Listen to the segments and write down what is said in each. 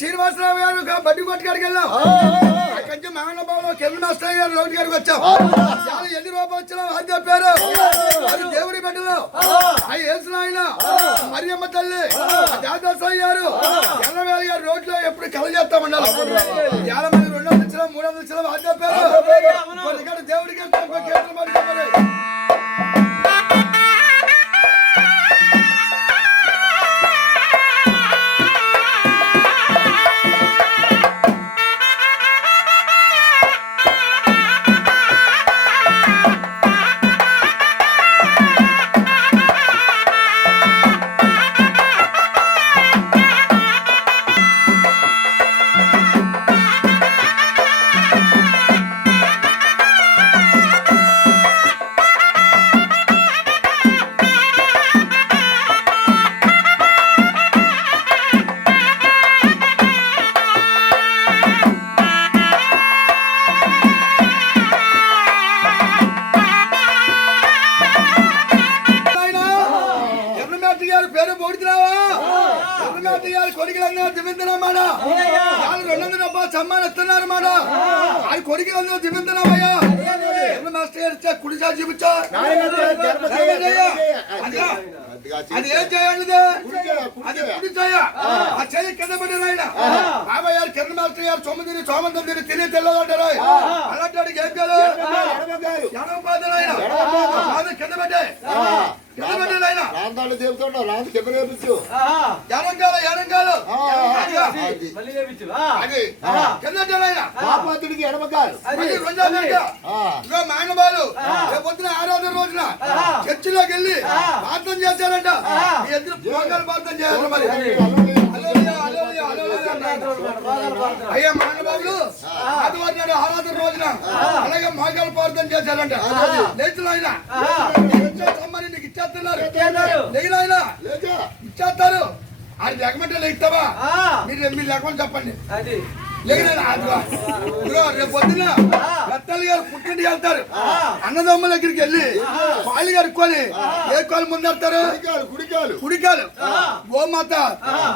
శ్రీనివాసరావు గారు బడ్డీ కొట్టుకాడికి వెళ్ళాం. అక్కడి మహానుభావులు కిరణ్ మాస్టర్ గారు రోడ్డు గారికి వచ్చాం. ఎన్ని రూపాయలు వచ్చినా అది చెప్పారు. దేవుడి బిడ్డలు అవి వేసిన ఆయన మరియమ్మ తల్లి దాదాసాయి గారు ఎల్లవేళ గారు రోడ్లో ఎప్పుడు కల చేస్తా ఉండాలి. 50 మంది 200 ఇచ్చినా 300 ఇచ్చినా అది చెప్పారు. దేవుడికి సమ్మానిస్తున్నారు మాట అది కొడుకులందరూ దిగుతున్నామయ్యా. మాస్టర్ కుడి సార్ చూపించా అది ఏం చేయాలి, అది కుడి చేయ ఆ చెయ్యి కింద పడ్డారు. ఆయన బాబాయ్ గారు కిరణ్ మాస్టర్ గారు సోమంతం తిని తిని తెల్లదంటారు. అలాంటి వాడికి ఏం చేయాలి, ఎడమపోతారు. ఆయన కింద పడ్డాయి మాయనబాలు పొద్దున ఆరాధన రోజున చర్చిలోకి వెళ్ళి ప్రార్థన చేశారంట. మీ ఎదురు పోగాలు ప్రార్థన చేయాలి. మరి అయ్యా మాయనబాబులు ఆదివారం నాడు ఆరాధన రోజున అలాగే మోగాలు ప్రార్థన చేశారంట. లేచులు ఆయన నీకు ఇచ్చేస్తున్నారు, ఇచ్చేస్తారు. అది లేకమంటే లేస్తావా? మీరు లేకమని చెప్పండి. రేపు పొద్దున రత్తాలు గారు పుట్టింటికి వెళ్తారు. అన్నదమ్ముల దగ్గరికి వెళ్ళి కాళ్ళు కడుక్కొని ఏ కాలు ముందు వెళ్తారు? కుడికాలు. గోమాత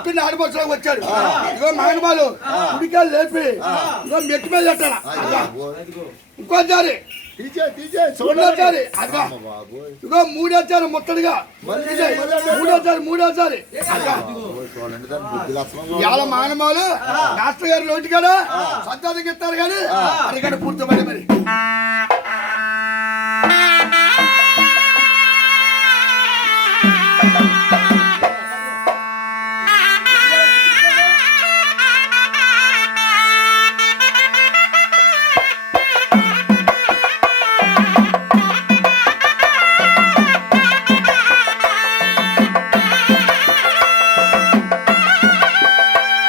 పుట్టిన ఆడపడుచులకు వచ్చాడు. ఇగో మాయనబాలు కుడికాలు లేపి ఇగో మెట్టు మీద పెట్టాలా. ఇంకోసారి ఇగో మూడోసారి ముత్తడిగా మూడోసారి ఇవాళ మానవాళ్ళు మాస్టర్ గారు లోటు కదా సంతానికి ఇస్తారు కానీ అరగడ పూర్తమని మరి